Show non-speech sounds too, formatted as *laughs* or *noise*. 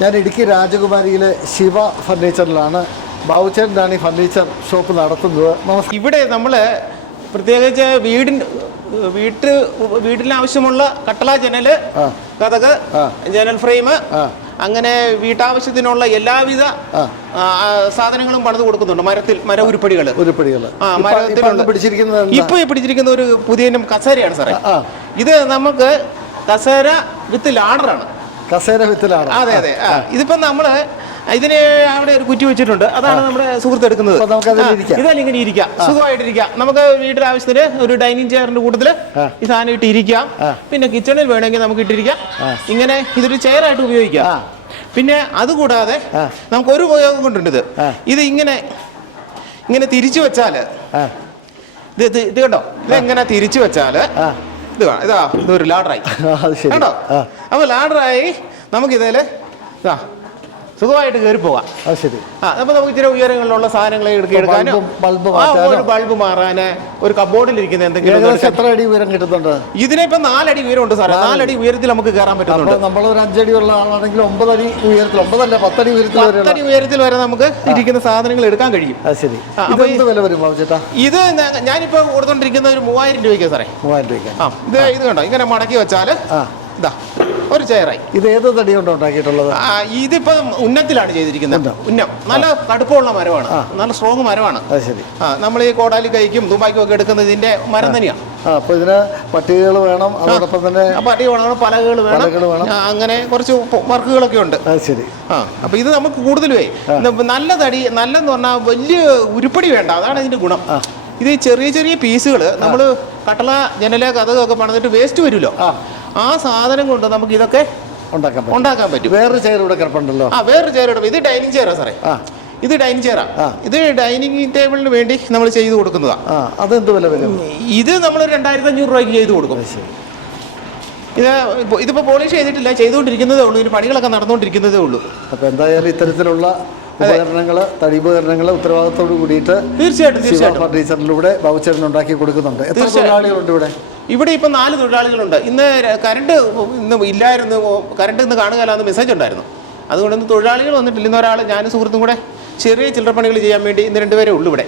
ഞാൻ ഇടുക്കി രാജകുമാരിയിലെ ശിവ ഫർണിച്ചറിലാണ്. ബാബുച്ചേട്ടനാണ് ഈ furniture shop നടത്തുന്നത്. നമസ്കാരം ഇവിടെ നമ്മൾ പ്രത്യേകിച്ച് വീടിന് വീട്ട് വീട്ടിന് ആവശ്യമുള്ള കട്ടള ജനൽ ആ. കഥക് ജനൽ ഫ്രെയിം അങ്ങനെ വീട്ടാവശ്യത്തിനുള്ള എല്ലാവിധ സാധനങ്ങളും പണിത് കൊടുക്കുന്നുണ്ട്. മരത്തിൽ മര ഉരുപ്പടികൾ ആ എന്താ? ഇപ്പൊ പിടിച്ചിരിക്കുന്ന ഒരു പുതിയ കസേരയാണ് സാറേ. ഇത് നമുക്ക് കസേര വിത്ത് ലാഡറാണ്. കസേര വിത്തിലാണ്. അതെ അതെ. ഇതിപ്പോ നമ്മൾ ഇതിന് അവിടെ ഒരു കുറ്റി വെച്ചിട്ടുണ്ട്. അതാണ് നമ്മുടെ സുഹൃത്ത് എടുക്കുന്നത്. ഇതല്ല ഇങ്ങനെ ഇരിക്കാം. സുഖമായിട്ടിരിക്കാം. നമുക്ക് വീട്ടിലെ ആവശ്യത്തിന് ഒരു ഡൈനിങ് ചെയറിന്റെ കൂട്ടത്തിൽ ഈ സാധനം ഇട്ട് ഇരിക്കാം. പിന്നെ കിച്ചണിൽ വേണമെങ്കിൽ നമുക്ക് ഇട്ടിരിക്കാം. ഇങ്ങനെ ഇതൊരു ചെയറായിട്ട് ഉപയോഗിക്കാം. പിന്നെ അതുകൂടാതെ നമുക്ക് ഒരു ഉപയോഗം കൊണ്ടുണ്ട് ഇത്. ഇത് ഇങ്ങനെ ഇങ്ങനെ തിരിച്ചു വെച്ചാൽ ഇത് ഇത് കണ്ടോ? ഇത് എങ്ങനെ തിരിച്ചു വെച്ചാൽ ഇത് കാണാം. ഇതാ ഇതൊരു ലാഡറായി കേട്ടോ *laughs* ശരി. കണ്ടോ? ആ. അപ്പൊ ലാഡറായി നമുക്കിതേലെ ഇതാ സുഖമായിട്ട് കയറി പോകാം. അത് ശരി. ആ അപ്പൊ നമുക്ക് ഇച്ചിരി ഉയരങ്ങളിലുള്ള സാധനങ്ങൾ എടുക്കി എടുക്കാനും ബൾബ് ഒരു ബൾബ് മാറാന് ഒരു കബോർഡിൽ ഇരിക്കുന്ന എന്തെങ്കിലും എത്ര അടി ഉയരം കിട്ടുന്നുണ്ട്? ഇതിനിപ്പോ നാലടി ഉയരമുണ്ട് സാറേ. നാലടി. ഉയരത്തിൽ നമുക്ക് കയറാൻ പറ്റുന്നുണ്ട് നമ്മൾ ഒരു അഞ്ചടി ഉള്ള ആളാണെങ്കിൽ ഒമ്പതടി ഉയരത്തിൽ ഒമ്പതല്ല പത്തടി ഉയരത്തിൽ പത്തടി ഉയരത്തിൽ വരെ നമുക്ക് ഇരിക്കുന്ന സാധനങ്ങൾ എടുക്കാൻ കഴിയും. അത് ശരി. അപ്പോൾ അപ്പൊ വില വരും ചേട്ടാ ഇത് ഞാനിപ്പോൾ ഞാനിപ്പോ കൊടുത്തോണ്ടിരിക്കുന്ന ഒരു മൂവായിരം രൂപയ്ക്ക് സാറേ. മൂവായിരം രൂപയ്ക്ക്? ആ ഇത് ഇത് കണ്ടോ? ഇങ്ങനെ മടക്കി വെച്ചാൽ ആ. ഇതാ ഒരു ചെയറായി. ഇത് ഏത് തടി കൊണ്ട് ഉണ്ടാക്കിയിട്ടുള്ളത്? ആ, ഇതിപ്പോ ഉന്നത്തിലാണ് ചെയ്തിരിക്കുന്നത്. ഉന്നം. നല്ല കടുപ്പമുള്ള മരമാണ്. നല്ല സ്ട്രോങ് മരമാണ്. ശരി. ആ നമ്മൾ ഈ കോടാലി കൈക്കും ദുബായ്ക്കും ഒക്കെ എടുക്കുന്നത് ഇതിന്റെ മരം തന്നെയാണ് അപ്പൊ ഇതിന് പട്ടികകൾ വേണം. അതോടൊപ്പം തന്നെ പട്ടിക വേണം പലകൾ വേണം. അങ്ങനെ കുറച്ച് വർക്കുകളൊക്കെ ഉണ്ട്. ശരി. ആ അപ്പൊ ഇത് നമുക്ക് കൂടുതലുമേ നല്ല തടി നല്ലെന്ന് പറഞ്ഞാൽ വലിയ ഉരുപ്പടി വേണ്ട. അതാണ് ഇതിന്റെ ഗുണം. ഇത് ചെറിയ ചെറിയ പീസുകൾ നമ്മൾ കട്ടള ജനല കഥകൊക്കെ പണിതിട്ട് വേസ്റ്റ് വരുമല്ലോ. ആ. സാധനം കൊണ്ട് നമുക്ക് ഇതൊക്കെ ഉണ്ടാക്കാൻ പറ്റും. ഉണ്ടാക്കാൻ പറ്റും. വേറൊരു ചെയർ ഇവിടെ കിടപ്പുണ്ടല്ലോ. ആ വേറൊരു ചെയർ ഇവിടെ. ഇത് ഡൈനിങ് ചെയറാ സാറേ. ആ. ഇത് ഡൈനിങ് ചെയറാ. ഇത് ഡൈനിങ് ടേബിളിന് വേണ്ടി നമ്മൾ ചെയ്തു കൊടുക്കുന്നതാ. ആ അതെന്ത് വില വരും? ഇത് നമ്മൾ രണ്ടായിരത്തി അഞ്ഞൂറ് രൂപയ്ക്ക് ചെയ്തു കൊടുക്കും. ഇത് ഇതിപ്പോൾ ഇതിപ്പോ പോളിഷ് ചെയ്തിട്ടില്ല. ചെയ്തുകൊണ്ടിരിക്കുന്നതേ ഉള്ളൂ. ഇതിന് പണികളൊക്കെ നടന്നുകൊണ്ടിരിക്കുന്നതേ ഉള്ളൂ. അപ്പോൾ എന്തായാലും ഇത്തരത്തിലുള്ള ഉപകരണങ്ങൾ തടിപകരണങ്ങൾ ഉത്തരവാദിത്തോട് കൂടിയിട്ട് തീർച്ചയായിട്ടും തീർച്ചയായിട്ടും. ഫർണിച്ചറിലൂടെ ഉണ്ടാക്കി കൊടുക്കുന്നുണ്ട്. എത്ര തൊഴിലാളികളുണ്ട് ഇവിടെ? ഇവിടെ ഇപ്പം നാല് തൊഴിലാളികളുണ്ട്. ഇന്ന് കറണ്ട് ഇന്ന് ഇല്ലായിരുന്നു കറണ്ട് ഇന്ന് കാണുകയല്ലാന്ന് മെസ്സേജ് ഉണ്ടായിരുന്നു. അതുകൊണ്ട് ഇന്ന് തൊഴിലാളികൾ വന്നിട്ടില്ല. ഇന്ന് ഒരാൾ ഞാനും സുഹൃത്തും കൂടെ ചെറിയ ചില്ലറപ്പണികൾ ചെയ്യാൻ വേണ്ടി ഇന്ന് രണ്ടുപേരേ ഉള്ളൂ ഇവിടെ.